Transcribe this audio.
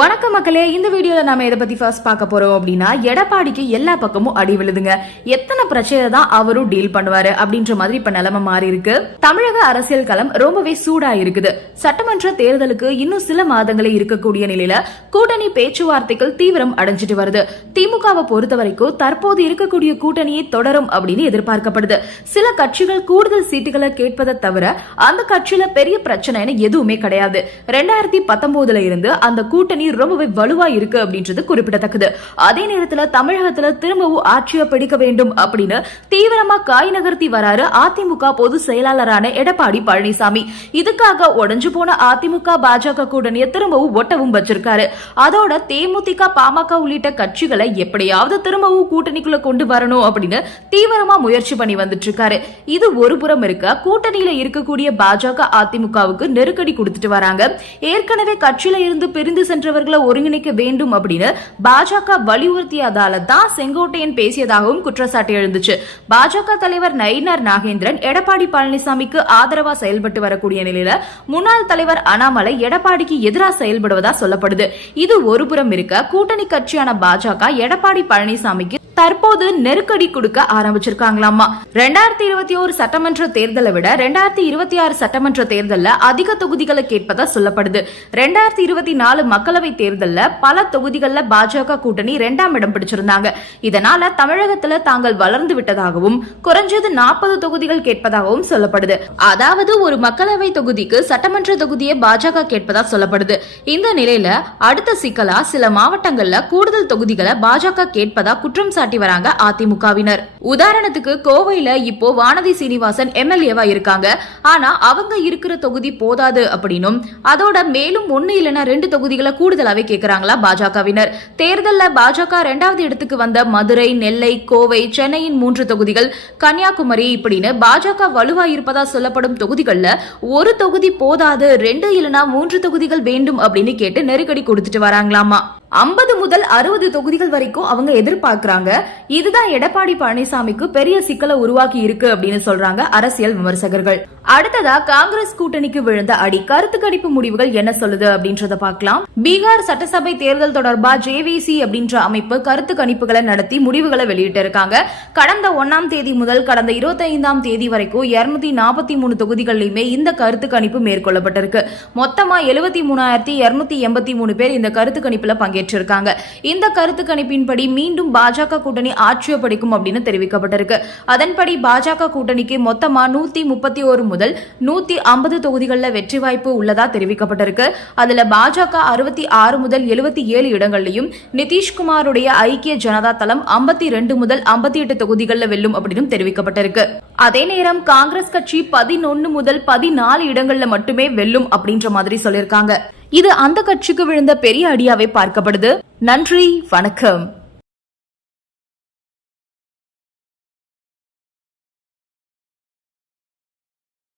வணக்கம் மக்களே இந்த வீடியோல நாம எதை பத்தி ஃபர்ஸ்ட் பார்க்க போறோம் அப்படின்னா எடப்பாடிக்கு எல்லா பக்கமும் அடி விழுதுங்க. எத்தனை பிரச்சனை தான் அவரும் டீல் பண்ணுவாரு அப்படின்ற மாதிரி இப்ப நிலைமை மாறி இருக்கு. தமிழக அரசியல் களம் ரொம்பவே சூடா இருக்குது சட்டமன்ற தேர்தலுக்கு இன்னும் சில மாதங்களே இருக்கக்கூடிய நிலையில கூட்டணி பேச்சுவார்த்தைகள் தீவிரம் அடைஞ்சிட்டு வருது. திமுகவை பொறுத்த வரைக்கும் தற்போது இருக்கக்கூடிய கூட்டணியை தொடரும் அப்படின்னு எதிர்பார்க்கப்படுது. சில கட்சிகள் கூடுதல் சீட்டுகளை கேட்பதை தவிர அந்த கட்சியில பெரிய பிரச்சனைன்னு எதுவுமே கிடையாது. ரெண்டாயிரத்தி பத்தொன்பதுல இருந்து அந்த கூட்டணி ரொம்பவே வலுவா இருக்கு அப்படின்றது குறிப்பிடத்தக்கது. அதே நேரத்துல தமிழகத்துல திரும்பவும் ஆட்சியை பிடிக்க வேண்டும் அப்படின்னு தீவிரமா காய் நகர்த்தி வராரு அதிமுக பொதுச் செயலாளரான எடப்பாடி பழனிசாமி. இதுக்காக உடஞ்சு போன அதிமுக பாஜக கூட்டணியை திரும்பவும் ஒட்டவும் வச்சிருக்காரு. அதோட தேமுதிக பாமக உள்ளிட்ட கட்சிகளை எப்படியாவது திரும்பவும் கூட்டணிக்குள்ள கொண்டு வரணும் அப்படின்னு தீவிரமா முயற்சி பண்ணி வந்துட்டு இருக்காரு இது ஒரு புறம் இருக்க கூட்டணியில இருக்கக்கூடிய பாஜக அதிமுகவுக்கு நெருக்கடி கொடுத்துட்டு வராங்க. ஏற்கனவே கட்சியில இருந்து பிரிந்து சென்றவர்களை ஒருங்கிணைக்க வேண்டும் அப்படின்னு பாஜக வலியுறுத்தியதால தான் செங்கோட்டையன் பேசியதாகவும் குற்றச்சாட்டு எழுந்துச்சு. பாஜக தலைவர் நயினார் நாகேந்திரன் எடப்பாடி பழனிசாமிக்கு ஆதரவா செயல்பட்டு வரக்கூடிய நிலையில முன்னாள் தலைவர் அண்ணாமலை எடப்பாடிக்கு எதிராக செயல்படுவதா சொல்லப்படுது. இது ஒருபுறம் இருக்க கூட்டணி கட்சியான பாஜக எடப்பாடி பழனிசாமிக்கு தற்போது நெருக்கடி கொடுக்க ஆரம்பிச்சிருக்காங்களாமா? ரெண்டாயிரத்தி இருபத்தி ஒரு சட்டமன்ற தேர்தலை விட ரெண்டாயிரத்தி இருபத்தி ஆறு சட்டமன்ற தேர்தல்ல அதிக தொகுதிகளை கேட்பதா சொல்லப்படுது. ரெண்டாயிரத்தி இருபத்தி நாலு மக்களவை தேர்தல்ல பல தொகுதிகள்ல பாஜக கூட்டணி இரண்டாம் இடம் பிடிச்சிருந்தாங்க. இதனால தமிழகத்துல தாங்கள் வளர்ந்து விட்டதாகவும் குறைஞ்சது நாற்பது தொகுதிகள் கேட்பதாகவும் சொல்லப்படுது. அதாவது ஒரு மக்களவை தொகுதிக்கு சட்டமன்ற தொகுதியை பாஜக கேட்பதா சொல்லப்படுது. இந்த நிலையில அடுத்த சிக்கலா சில மாவட்டங்கள்ல கூடுதல் தொகுதிகளை பாஜக கேட்பதா குற்றம் சாட்டி வராங்க அதிமுகவினர். உதாரணத்துக்கு கோவையில இப்போ வானதி சீனிவாசன் எம்எல்ஏவா இருக்காங்க. ஆனா அவங்க இருக்கிற தொகுதி போதாது அப்படின்னும். அதோட மேலும் ஒன்னு இல்லைன்னா ரெண்டு தொகுதிகளை கூடுதலாவே கேட்கிறாங்களா பாஜகவினர். தேர்தல்ல பாஜக ரெண்டாவது இடத்துக்கு வந்த மதுரை நெல்லை கோவை சென்னையின் மூன்று தொகுதிகள் கன்னியாகுமரி இப்படின்னு பாஜக வலுவா இருப்பதா சொல்லப்படும் தொகுதிகள்ல ஒரு தொகுதி போதாது ரெண்டு இல்லைன்னா மூன்று தொகுதிகள் வேண்டும் அப்படின்னு கேட்டு நெருக்கடி கொடுத்துட்டு வராங்களாமா? ஐம்பது முதல் அறுபது தொகுதிகள் வரைக்கும் அவங்க எதிர்பார்க்கிறாங்க. இதுதான் எடப்பாடி பழனிசாமிக்கு பெரிய சிக்கலை உருவாக்கி இருக்கு அப்படின்னு சொல்றாங்க அரசியல் விமர்சகர்கள். அடுத்ததா காங்கிரஸ் கூட்டணிக்கு விழுந்த அடி கருத்து கணிப்பு முடிவுகள் என்ன சொல்லுது அப்படின்றத பார்க்கலாம். பீகார் சட்டசபை தேர்தல் தொடர்பா ஜேவிசி அப்படின்ற அமைப்பு கருத்து கணிப்புகளை நடத்தி முடிவுகளை வெளியிட்டு இருக்காங்க. கடந்த ஒன்னாம் தேதி முதல் கடந்த இருபத்தி ஐந்தாம் தேதி வரைக்கும் இருநூத்தி நாற்பத்தி மூணு தொகுதிகளிலுமே இந்த கருத்து கணிப்பு மேற்கொள்ளப்பட்டிருக்கு. மொத்தமா எழுபத்தி மூணாயிரத்தி இருநூத்தி எண்பத்தி மூணு பேர் இந்த கருத்து கணிப்புல பங்கேற்றிருக்காங்க. இந்த கருத்து கணிப்பின்படி மீண்டும் பாஜக கூட்டணி ஆட்சியை பிடிக்கும் அப்படின்னு தெரிவிக்கப்பட்டிருக்கு. அதன்படி பாஜக கூட்டணிக்கு மொத்தமா நூத்தி முப்பத்தி ஒரு முதல் நூத்தி ஐம்பது தொகுதிகளில் வெற்றி வாய்ப்பு உள்ளதா தெரிவிக்கப்பட்டிருக்கு. அதுல பாஜக அறுபத்தி ஆறு முதல் எழுபத்தி ஏழு இடங்கள்லையும் நிதிஷ்குமாருடைய ஐக்கிய ஜனதா தளம் ஐம்பத்தி ரெண்டு முதல் ஐம்பத்தி எட்டு தொகுதிகளில் வெல்லும் அப்படின்னு தெரிவிக்கப்பட்டிருக்கு. அதே நேரம் காங்கிரஸ் கட்சி பதினொன்னு முதல் பதினாலு இடங்கள்ல மட்டுமே வெல்லும் அப்படின்ற மாதிரி சொல்லியிருக்காங்க. இது அந்த கட்சிக்கு விழுந்த பெரிய அடியாவே பார்க்கப்படுது. நன்றி வணக்கம்.